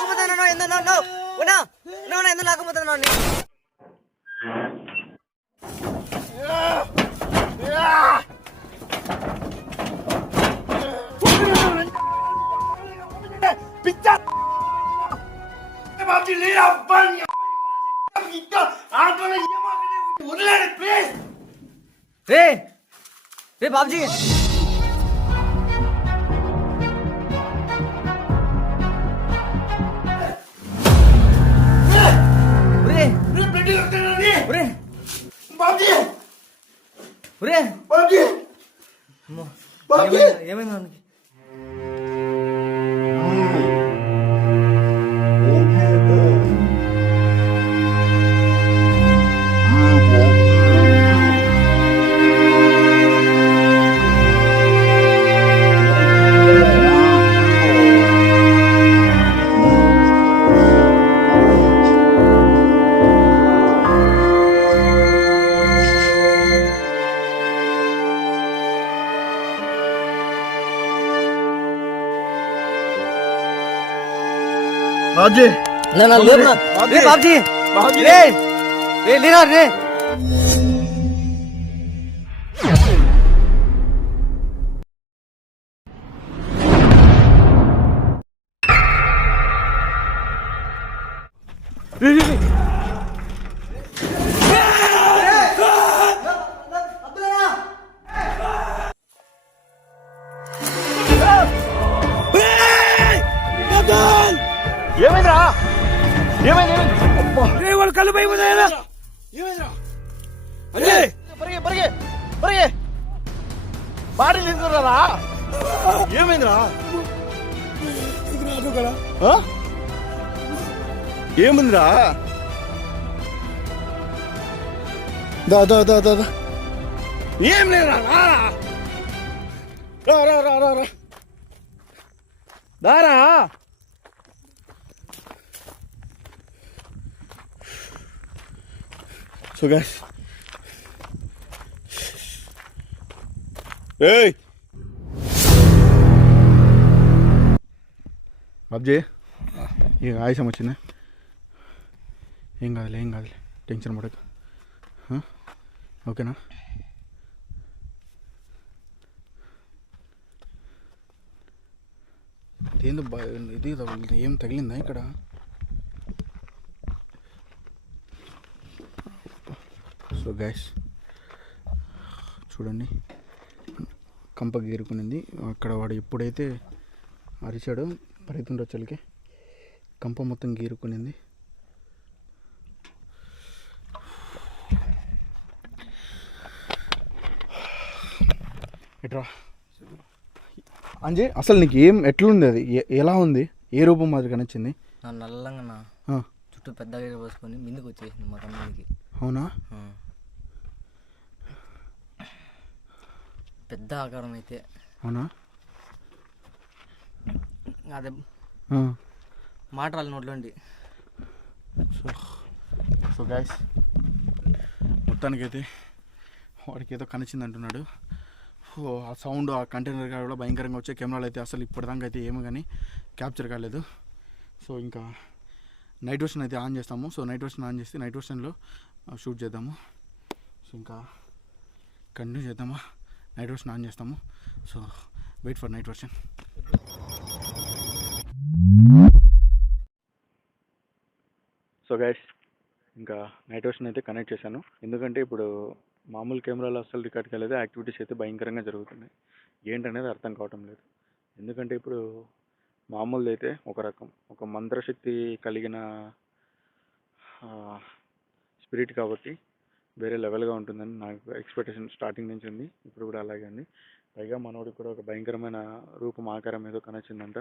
లాగపోతున్నాను ఎందుకు no no. ఉన్నా no no ఎందుకు లాగపోతున్నాను పిచ్చా. బాబు లేరా అబ్బాయి ఇంకా ఆటోలో వదిలేండి ప్లీజ్. రే రే బాబుజీ. బాబుజీ! ఒరే బాబుజీ! బాబుజీ! ఏమైంది ఏమైంది వానికి? బాబుజీ నా నా లేపు నా. రే బాబుజీ బాబుజీ. రే రే లేరా ఏమైంది? ఏమైంది? వాడు కళ్ళు పోయిపోతాయా ఏమైందిరా అరే పరిగే పరిగే పరిగే. బాడీ తీసుకున్నారా ఏమైందిరా? ఏముందిరా? దా దా దా దా. ఏం లేదురా రా. రా రా రా రా రా. దారా. So guys. ఏయ్ బాబ్జీ ఇక ఆయుసం వచ్చిందా ఏం కాదులే ఏం కాదులే టెన్షన్ పడక ఆ? ఓకేనా ఏందో బా- ఇది తగిలింది ఏం తగిలిందా ఇక్కడ సో గ్యాస్ చూడండి. కంప గీరుకునింది. అక్కడ వాడు ఎప్పుడైతే అరిచాడో పరితుండో చలికి కంప మొత్తం గీరుకునింది. ఎట్రా? అంజే అసలు నీకు ఏం ఎట్లుంది అది? ఎలా ఉంది? ఏ రూపం మాదిరి కనిచ్చింది నల్లంగా చుట్టూ పెద్దగా పోసుకొని మిందుకు వచ్చేసింది మా తమ్ముడికి. అవునా? పెద్ద ఆకారం అయితే. అవునా? అదే. మాట వాళ్ళ నోట్లోండి సో సో గాయస్ మొత్తానికైతే వాడికి ఏదో కనిచింది అంటున్నాడు. ఆ సౌండ్ ఆ కంటైనర్ కూడా భయంకరంగా వచ్చే కెమెరాలు అయితే అసలు ఇప్పటిదాకా అయితే ఏమో కానీ క్యాప్చర్ కాలేదు. సో ఇంకా నైట్ వర్షన్ అయితే ఆన్ చేస్తాము. సో నైట్ వర్షన్ ఆన్ చేస్తే నైట్ వర్షన్లో షూట్ చేద్దాము. సో ఇంకా కంటిన్యూ చేద్దామా? నైట్ వర్షన్ ఆన్ చేస్తాము. So wait for night version so guys ఇంకా నైట్ వర్షన్ అయితే కనెక్ట్ చేశాను. ఎందుకంటే ఇప్పుడు మామూలు కెమెరాలో అసలు రికార్డ్ కాలేదు యాక్టివిటీస్ అయితే భయంకరంగా జరుగుతున్నాయి. ఏంటనేది అర్థం కావటం లేదు. ఎందుకంటే ఇప్పుడు మామూలుది అయితే ఒక రకం. ఒక మంత్రశక్తి కలిగిన స్పిరిట్ కాబట్టి వేరే లెవెల్గా ఉంటుందని నాకు ఎక్స్పెక్టేషన్ స్టార్టింగ్ నుంచి ఉంది. ఇప్పుడు కూడా అలాగే ఉంది. పైగా మనోడికి కూడా ఒక భయంకరమైన రూపం ఆకారం ఏదో కనొచ్చిందంట.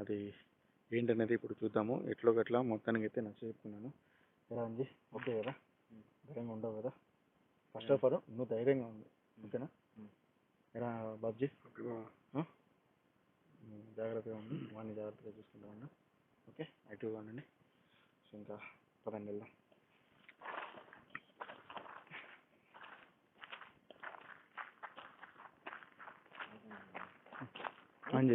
అది ఏంటనేది ఇప్పుడు చూద్దాము. ఎట్లో గట్లా మొత్తానికి అయితే నచ్చ చెప్పుకున్నాను. ఎలా ఉంది? ఓకే కదా? ధైర్యంగా ఉండవు కదా? ఫస్ట్ ఆఫ్ ఆల్ నువ్వు ధైర్యంగా ఉంది ఓకేనా? ఎలా బాబ్జీ? జాగ్రత్తగా ఉంది వాడిని జాగ్రత్తగా చూసుకుంటా ఉన్నా ఓకే? యాక్టివ్గా ఉండండి సో ఇంకా పదండి వెళ్దాం. ఆన్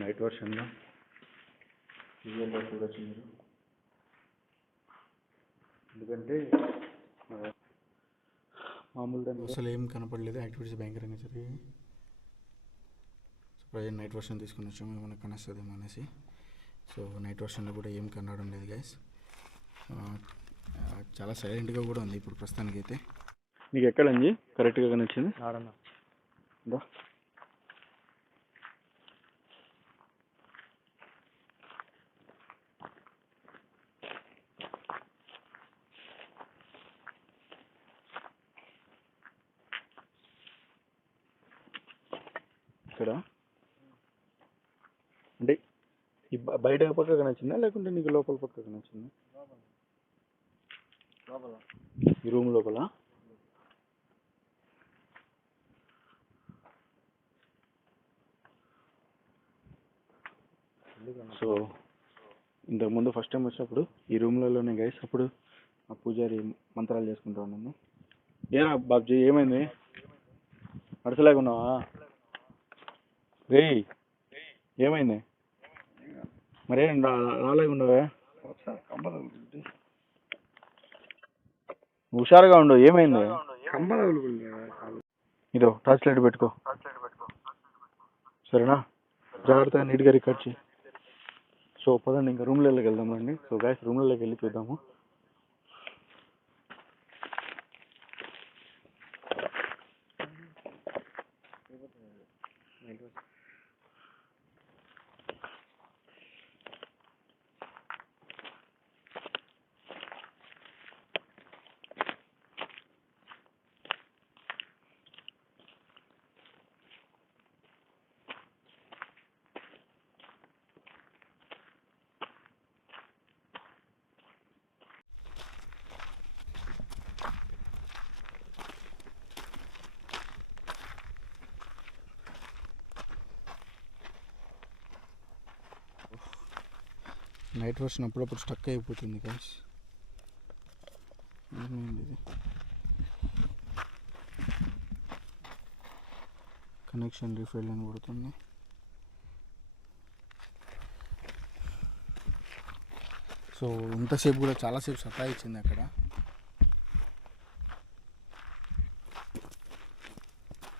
నైట్ వర్షన్లో క్లియర్గా చూడొచ్చు మీరు ఎందుకంటే ఆ, మామూలు దాని అసలు ఏం కనపడలేదు. యాక్టివిటీస్ భయంకరంగా జరిగాయి. సో ప్రజెంట్ నైట్ వర్షన్ తీసుకుని వచ్చాము. ఏమైనా కనొస్తుందేమో అనేసి. సో నైట్ వర్షన్లో కూడా ఏం కనడం లేదు గైస్ చాలా సైలెంట్గా కూడా ఉంది ఇప్పుడు ప్రస్తుతానికైతే. నీకు ఎక్కడండి కరెక్ట్గా కనిచ్చింది దా ఇక్కడ అంటే ఈ బ- బయట పక్క కనొచ్చిందా లేకుంటే నీకు లోపల పక్క కనొచ్చిందా ఈ రూమ్ లోపల? సో ఇంతకుముందు ఫస్ట్ టైం వచ్చినప్పుడు ఈ రూమ్లలోనే గైస్ అప్పుడు ఆ పూజారి మంత్రాలు చేసుకుంటూ ఉన్నాను ఏరా బాబ్జీ ఏమైంది? అడసలేకున్నావా రే ఏమైంది? మరేం రా రాలేకుండావే హుషారుగా ఉండు ఏమైంది? ఇదో టార్చ్ లైట్ పెట్టుకో. సరేనా? జాగ్రత్తగా నీట్గా రికార్డ్ చేయి. సో పదండి ఇంకా రూమ్లలోకి వెళ్దాం రండి. సో గాయస్ రూమ్లలోకి వెళ్ళి చూద్దాము నైట్ వర్షన్ అప్పుడప్పుడు స్టక్ అయిపోతుంది కలిసి ఏమైంది ఇది? కనెక్షన్ రీఫైల్ అని పడుతుంది సో ఇంతసేపు కూడా చాలాసేపు సతాయించింది అక్కడ.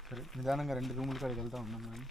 సరే నిదానంగా రెండు రూములు కాడికి వెళ్తూ ఉన్నాం మేము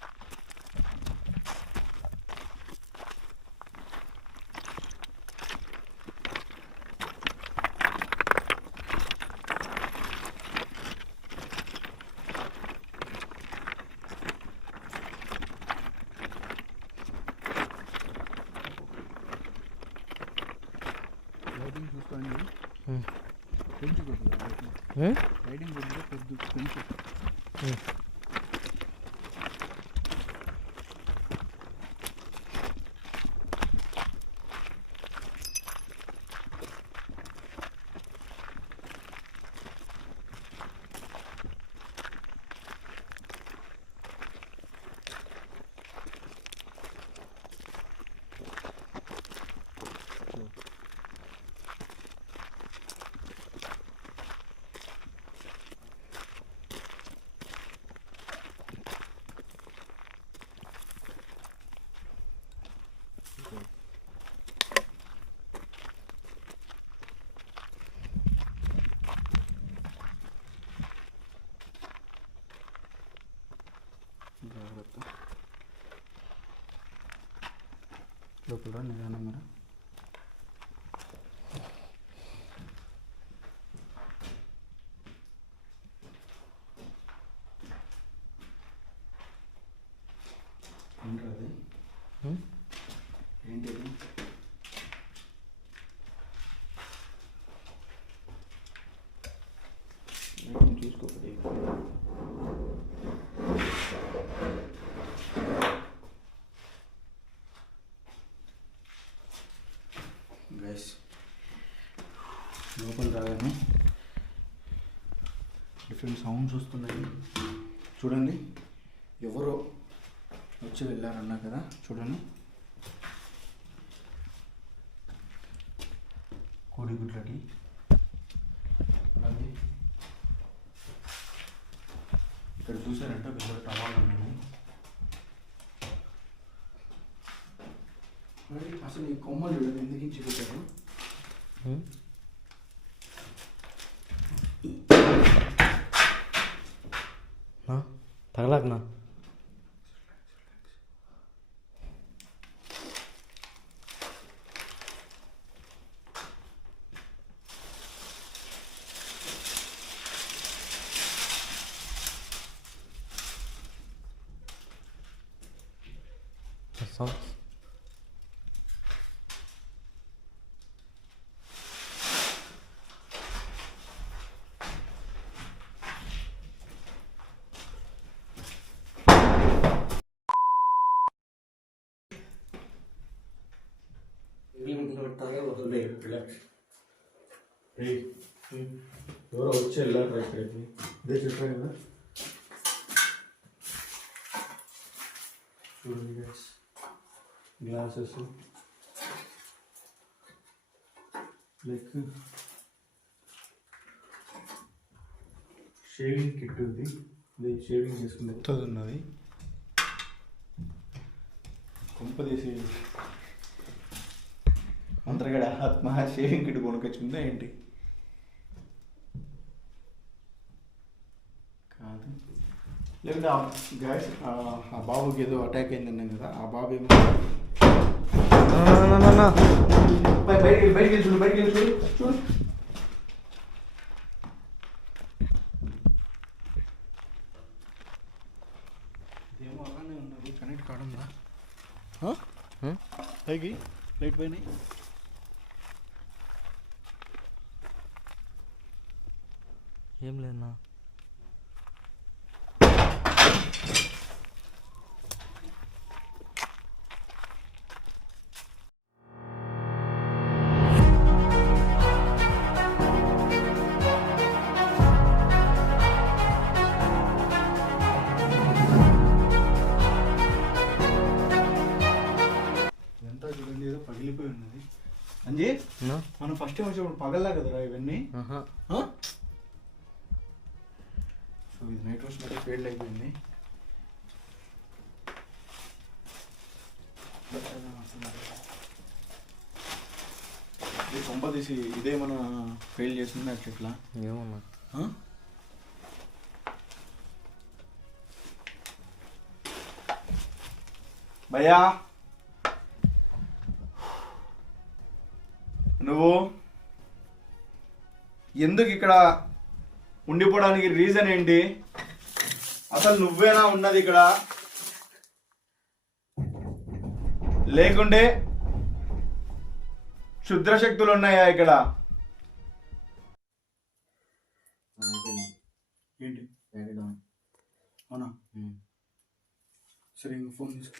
లోపల రా, నిదానంగా రా. డిఫరెంట్ సౌండ్స్ వస్తున్నాయి చూడండి. ఎవరో వచ్చి వెళ్ళారన్నా కదా చూడండి. కోడిగుడ్లకి. అలాగే ఇక్కడ చూసారంటే పెద్ద టవాలు ఉన్నాయి. అసలు ఈ కొమ్మలు చూడండి ఎందుకు ఇంచి పెట్టారు తగలాక నా ఎవరో వచ్చి వెళ్ళారు ఇక్కడికి. ఇదే చెప్పాను కదా. చూడండి guys. Glasses like shaving kit ఉంది. ఇది షేవింగ్ చేసుకునే కొత్తది ఉన్నది కొంప తీసి అంతర్గడ ఆత్మ షేవింగ్ కిట్ కొనుకొచ్చిందా ఏంటి కాదు లేకుంటే గ్యాస్ ఆ బాబుకి ఏదో అటాక్ అయింది అన్నాం కదా ఆ బాబు ఏమో బయ- బయటికి బయటికి వెళ్ళి చూడు బయటికి వెళ్ళి చూడు చూడు. ఇదేమో అలానే ఉన్నది కనెక్ట్ కావడంలా పైకి లైట్ పోయినాయి ఏం లేదన్నా ఫస్ట్ టైం వచ్చినప్పుడు పగల్లా కదరా ఇవన్నీ. సో ఇది నైట్ రోస్ట్ అయితే ఫెయిల్డ్ అయిపోయింది. ఇది తీసి ఇదే మన ఫెయిల్ చేసింది అట్లా ఇట్లా ఏమన్నా? భయ్యా! నువ్వు ఎందుకు ఇక్కడ ఉండిపోవడానికి రీజన్ ఏంటి? అసలు నువ్వేనా ఉన్నది ఇక్కడ? లేకుంటే క్షుద్ర శక్తులు ఉన్నాయా ఇక్కడ? ఏంటి? అవునా? సరే ఇంక ఫోన్ తీసుకో.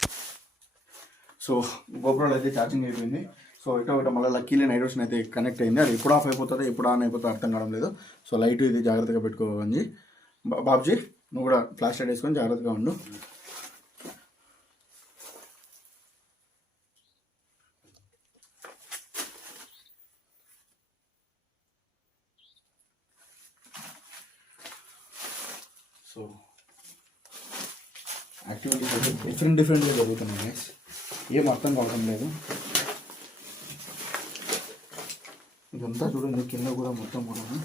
సో గోపురాలు అయితే ఛార్జింగ్ అయిపోయింది. సో ఇక్కడ ఒకటి మళ్ళీ లక్కీలీ నైట్ రోషన్ అయితే కనెక్ట్ అయింది. అది ఎప్పుడు ఆఫ్ అయిపోతుందో ఎప్పుడు ఆన్ అయిపోతుందో అర్థం కావడం లేదు. సో లైట్ ఇది జాగ్రత్తగా పెట్టుకోవాలి బాబ్జీ బాబుజీ నువ్వు కూడా ఫ్లాష్ లైట్ వేసుకొని జాగ్రత్తగా ఉండు. సో యాక్టివిటీస్ అయితే డిఫరెంట్ డిఫరెంట్గా జరుగుతున్నాయి ఏం అర్థం కావడం లేదు. ఇదంతా చూడండి కింద కూడా మొత్తం కూడా ఆ?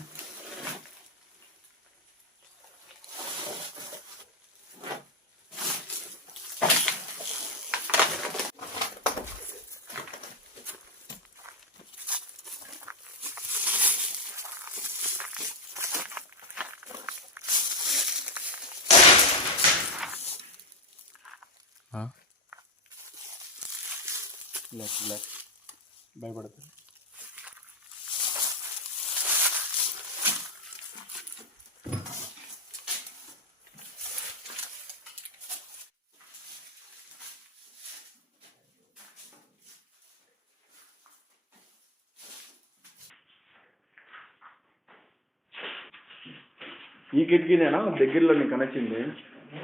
ఈ కిటికీనేనా? దగ్గరలో నీకు కనెక్చింది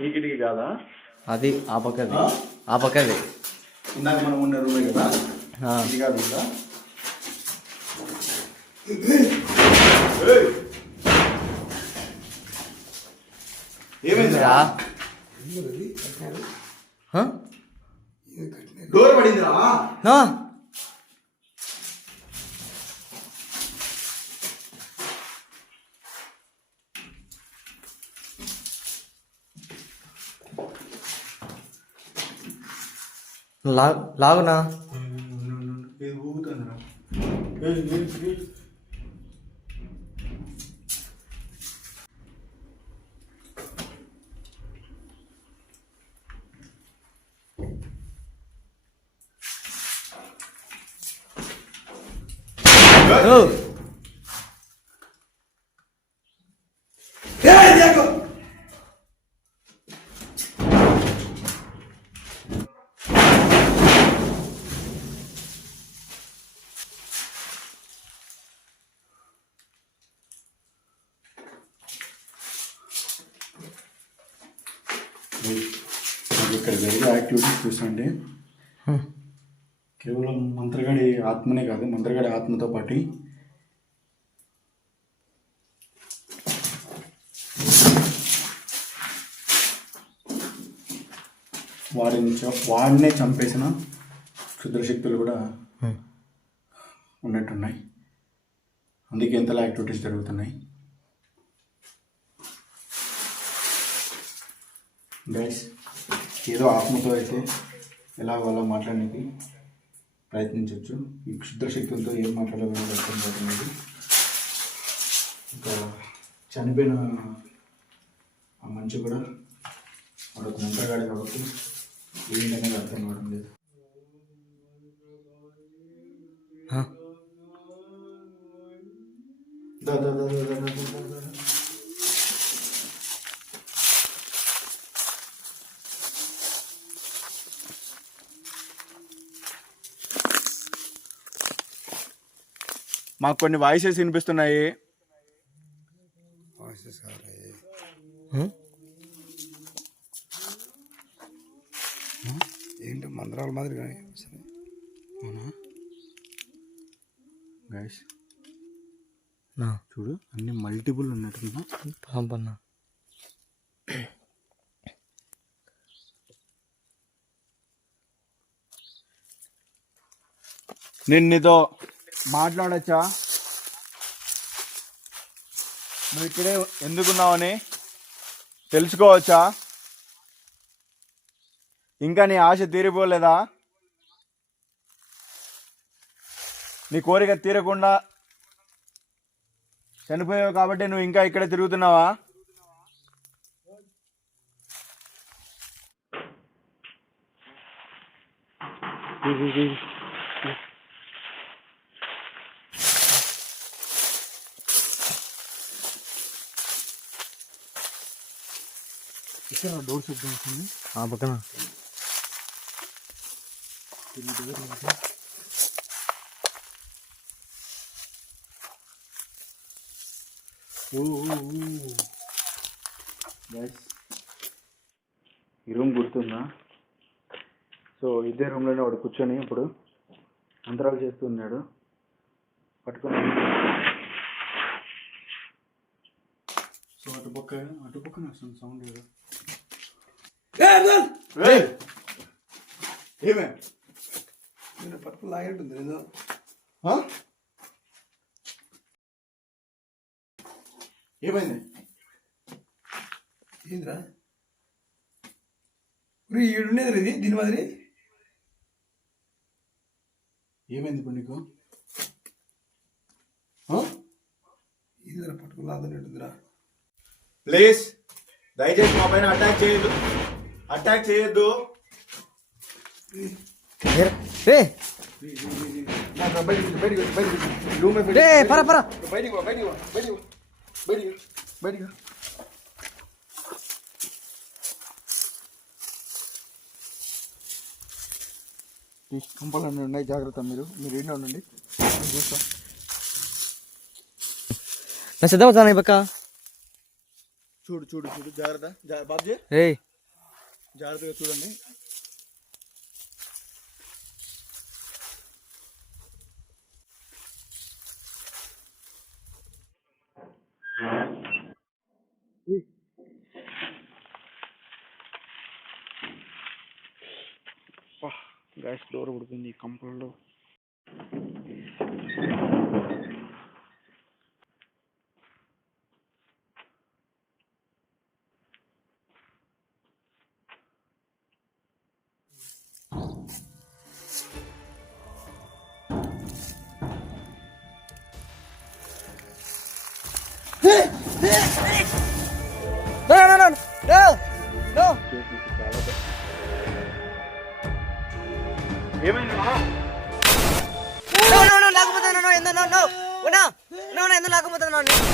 ఈ కిటికీ కాదా? అది ఆ పక్కది. ఆ పక్కది. ఇందాక మనం ఉన్న రూమే కదా? ఆ. ఇది కాదు ఏమైందిరా? హ? డోర్ పడిందిరా? లాగునా ఇది ఊగుతుందిరా ఓ, నాకు ఇక్కడ జరిగే యాక్టివిటీస్ చూసండి కేవలం మంత్రగాడి ఆత్మనే కాదు మంత్రగాడి ఆత్మతో పాటు వాడిని వాడినే చంపేసిన క్షుద్రశక్తులు కూడా ఉన్నట్టున్నాయి. అందుకే ఎంతలా యాక్టివిటీస్ జరుగుతున్నాయి. గైస్ ఏదో ఆత్మతో అయితే ఎలా వాళ్ళ మాట్లాడడానికి ప్రయత్నించవచ్చు. ఈ క్షుద్ర శక్తులతో ఏం మాట్లాడాలో అర్థం కాదు ఇంకా చనిపోయిన ఆ మనిషి కూడా వాడు మంత్రగాడు కాబట్టి ఏంటనేది అర్థం కావడం లేదు. దా దా దా దా దా దా దా. మాకు కొన్ని వాయిసెస్ వినిపిస్తున్నాయి. ఏంటో మంత్రాల మాదిరి కానీ గైస్ నా? చూడు అన్ని మల్టిపుల్ ఉన్నట్టున్నా పంపన్నా. నేను నీతో మాట్లాడచ్చా? నువ్వు ఇక్కడే ఎందుకున్నావని తెలుసుకోవచ్చా? ఇంకా నీ ఆశ తీరిపోలేదా? నీ కోరిక తీరకుండా చనిపోయావు కాబట్టి నువ్వు ఇంకా ఇక్కడే తిరుగుతున్నావా? ఇక్కడ డోర్ సెట్ అవుతుంది ఆ పక్కన. ఈ రూమ్ గుర్తుందా? సో ఇదే రూమ్లోనే వాడు కూర్చొని ఇప్పుడు అంతరాలు చేస్తున్నాడు పట్టుకొని సో అటుపక్క అటుపక్కన వస్తుంది సౌండ్ ఏయ్! ఏమే? నేను పట్టుకుని లాగే ఉంటుంది ఏదో. ఆ? ఏమైంది? ఏంద్రా? ఇప్పుడు ఈడుండేది ఇది దీని మాదిరి. ఏమైంది ఇప్పుడు నీకు? ఏంద్రా పట్టుకుని లాగుతుంటుందిరా ప్లీజ్ దయచేసి మా పైన అటాక్ చేయొద్దు. అటాక్ చేయొద్దు. రే రే పరా పరా. కంపలన్నీ ఉన్నాయి జాగ్రత్త మీరు. మీరు ఎన్నో ఉండండి. చూస్తా. నా సిద్ధమవుతాను పక్క? చూడు చూడు చూడు జాగ్రత్త. బాబ్జీ. రే జాగ్రత్తగా చూడండి. గ్యాస్ డోర్ ఉడికింది కంపల్లో నో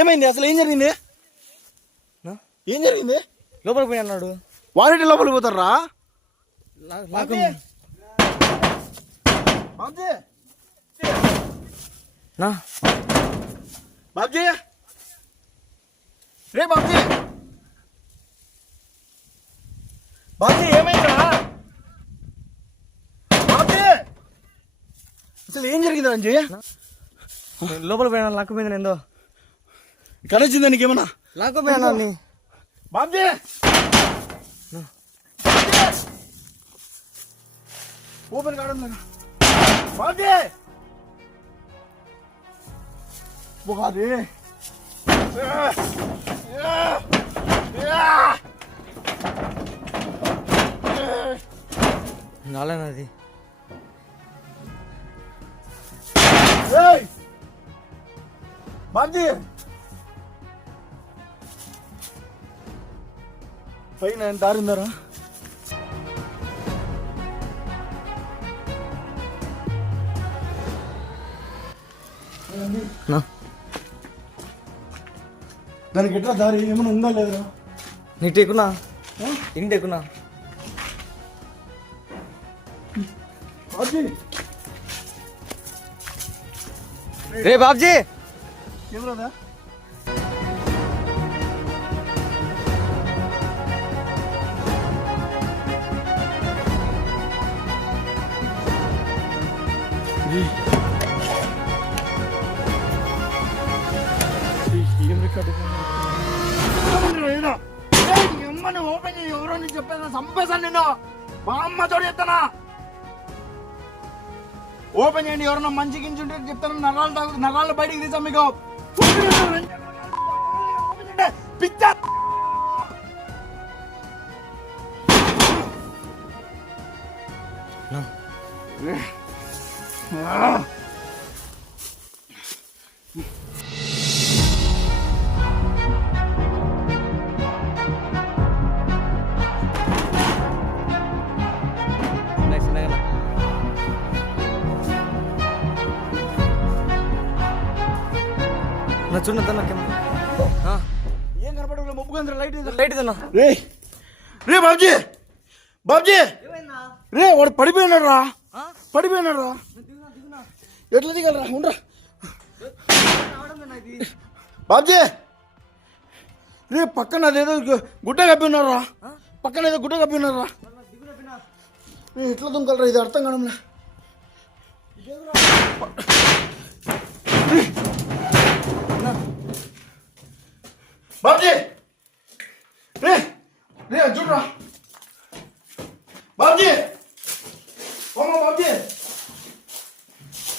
ఏమైంది? అసలు ఏం జరిగింది? ఏం జరిగింది? లోపలికి పోయి అన్నాడు. వాడి లోపలికి పోతారా బాబ్జీ రే బాబ్జీ బాబ్జీ ఏమైందిరా? బాబ్జీ అసలు ఏం జరిగింది రంజీ లోపల పోయినా లాక్కుపోయింది ఏందో? కనొచ్చిందా నీకేమన్నా లాక్కుపోయినా నీ? బాబ్జీ! ఓపెన్ కావడం బాబ్జీ! బాబీ నాలేనది బాబ్జీ! పైన దారిందరా నా. దానికి ఎట్లా దారి? ఏమైనా ఉందా లేదురా నీటి ఎక్కునా? ఇంటి ఎక్కునా? బాబ్జీ! రే బాబ్జీ! ఏం రాదా? మా తోడు చెప్తానా? ఓపెన్ చేయండి ఎవరన్నా మంచి గించుంటే చెప్తాను. నరాలు తాగు నరాలు బయటికి తీసాం మీకు పిచ్చ! నా. నా చూడ నాకేమో ఏం కనపడలేదు ముప్పు గంధ లైట్ ఇది. లైట్ తిన్నా రే రే బాబ్జీ బాబ్జీ రే వాడు పడిపోయినాడు రా పడిపోయినాడు రా ఎట్లా దిగలరా ఉండరా బాబ్జీ రే పక్కన అదేదో గు- గుడ్డ కప్పి ఉన్నారా పక్కన ఏదో గుడ్డ కప్పి ఉన్నారా రే ఎట్లా దుంకలరా ఇది అర్థం కావడంలే బాబ్జీ రే రే అది చూడరా బాబ్జీ ఓమా బాబ్జీ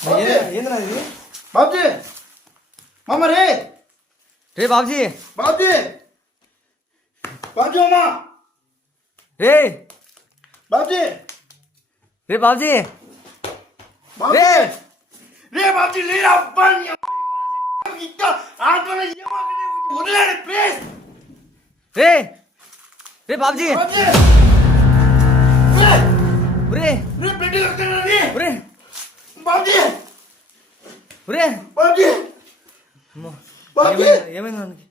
బాబ్జీ ఏంద్రా ఇది బాబ్జీ మామ రే రే బాబ్జీ బాబ్జీ బాబ్జీ అమ్మా రే బాబ్జీ రే బాబ్జీ బాబ్జీ రే రే బాబ్జీ లేరా అబ్బా నీ అమ్మ. ఇంకా ఆటోలో ఏమాకనే వదిలేడు ప్లీజ్ రే రే బాబ్జీ ఒరే రే బిడ్డ వస్తున్నాడు ఒరే బాబ్జీ ఒరే బాబ్జీ బాబ్జీ ఏమైంది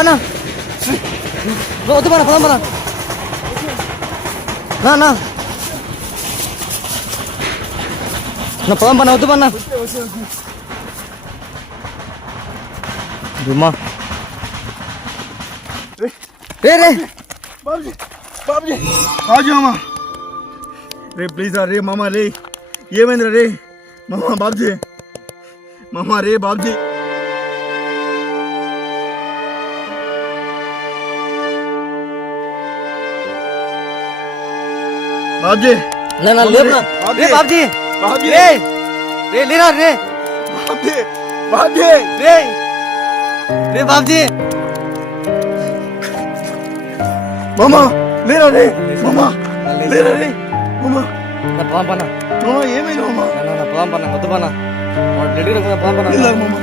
పన్నా. వద్దు పన్నా పదం పదా నా నా. నా పదం పన్నా వద్దు పన్నా. దుమ్మా. రే రే. బాబుజీ బాబుజీ. బాబుజీ మామ. రే ప్లీజ్ రే మామ రే. ఏమైందిరా రే? మామ బాబుజీ. మామ రే బాబుజీ. బాబుజీ నా నా లేపు నా రే బాబ్జీ బాబుజీ రే రే లేరా రే బాబుజీ బాబుజీ రే రే బాబ్జీ మామ లేరా రే మామ లేరా రే మామ నా పదం పన్నా మామ ఏమైంది మామ నా నా పదం పన్నా వద్దు పన్నా వాడు రెడీగా పదం పన్నా లేదు మామ